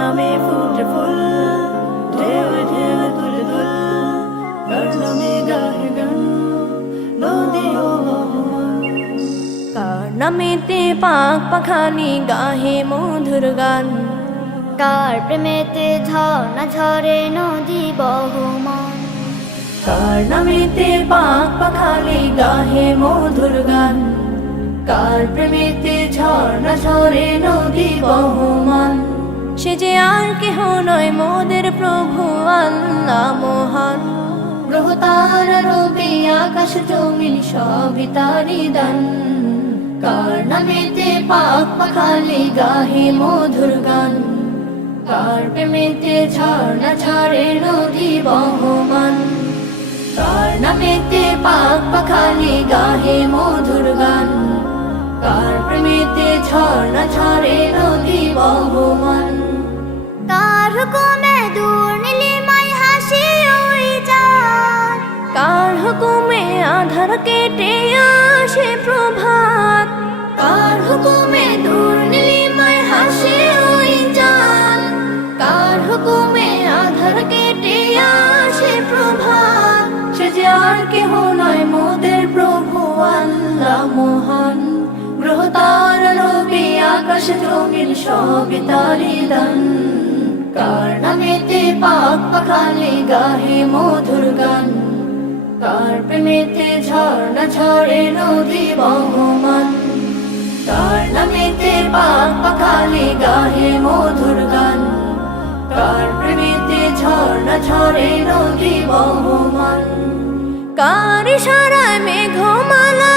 নামে ফুটে ফুল ঢেউ ঢেউ তুলে দুল। কার নামে গাহে গান নদী ও কার নামেতে পাক পাখানি গাহে মধুর গান। কার প্রেমেতে ঝর্ণা ঝরে নদী বহমান? কার নামেতে পাক পাখালি গাহে মধুর গান। কার প্রেমেতে ঝর্ণা ঝরে নদী বহমান? সে যে আর কেহ নয়, মোদের প্রভু আল্লাহ মহান। গ্রহ তারা রবি আকাশ জমিন সবই তারি দান। কার নামেতে পাক পাখালি গাহে মধুর গান। কার প্রেমেতে ঝর্ণা ঝরে নদী বহমান। কার নামেতে পাক পাখালি গাহে মধুর গান। কার প্রেমেতে ঝর্ণা ঝরে নদী বহমান। কার হুকুমে দূর নীলিমায় হাসি ওই চাঁদ কার হুকুমে আধার কেটে আসে প্রভাত? কার হুকুমে দূর নীলিমায় হাসে ওই চাঁদ কার হুকুমে আধার কেটে আসে প্রভাত? সে যে আর কেহ নয় মোদের প্রভু আল্লাহ মহান। গ্রহ তার রবি আকাশ সবই তারি দান কার নামেতে পাক পাখালে গাহে মধুর গান কার প্রেমেতে ঝর্ণা ঝরে নদী বহমান। কার নামেতে পাক পাখালে গাহে মধুর গান কার প্রেমেতে ঝর্ণা ঝরে নদী বহমান। কার ইশারায় মেঘমালা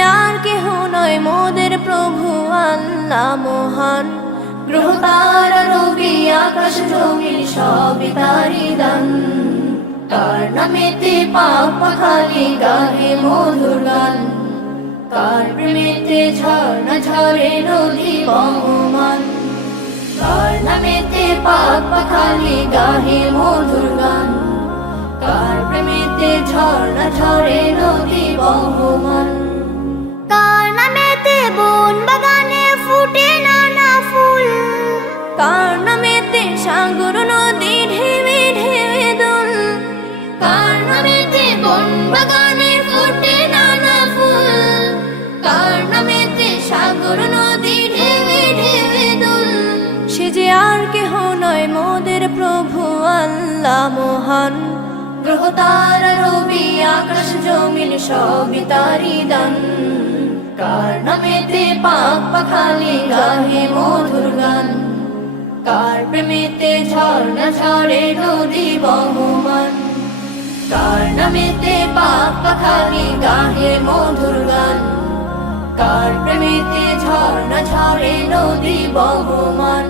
আর কেহ নয়, মোদের প্রভু আল্লাহ মহান। গ্রহ তারা রবি আকাশ জমিন, সবই তারি দান। কার নামেতে পাপ পাখালি গাহে মধুর গান। কার প্রেমেতে ঝর্ণা ঝরে নদী বহমান। কার নামেতে পাপ পাখালি গাহে মধুর গান। কার প্রেমেতে ঝর্ণা ঝরে নদী বহমান। সাগর নদী ঢেবে ঢেবে দোল। কার নামেতে ফোটে নানা ফুল? কার নামেতে নদী ঢেবে ঢেবে দুল? সে আর কেহ নয় মোদের প্রভু আল্লাহ মহান। গ্রহ, তারা, রবি, আকাশ, জমিন সবই তারি দান। কার নামেতে পাক পাখালি গাহে মধুর গান? কার প্রেমেতে ঝর্ণা ঝরে নদী বহমান। কার নামেতে পাক পাখালি গাহে মধুর গান। কার প্রেমেতে ঝর্ণা ঝরে নদী বহমান।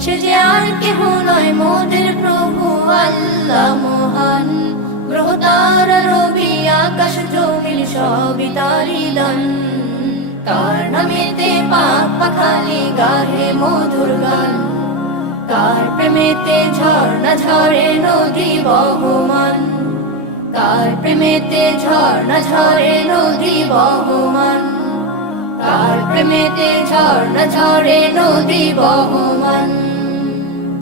সে যে আর কেহ নয় মোদের প্রভু আল্লাহ মহান। গ্রহ, তারা, রবি, আকাশ, জমিন সবই তারি দান। কার নামেতে পাক পাখালি গাহে মধুর গান। কার প্রেমেতে ঝর্ণা ঝরে নদী বহমান? কার প্রেমেতে ঝর্ণা ঝরে নদী বহমান? কার প্রেমেতে ঝর্ণা ঝরে নদী বহমান?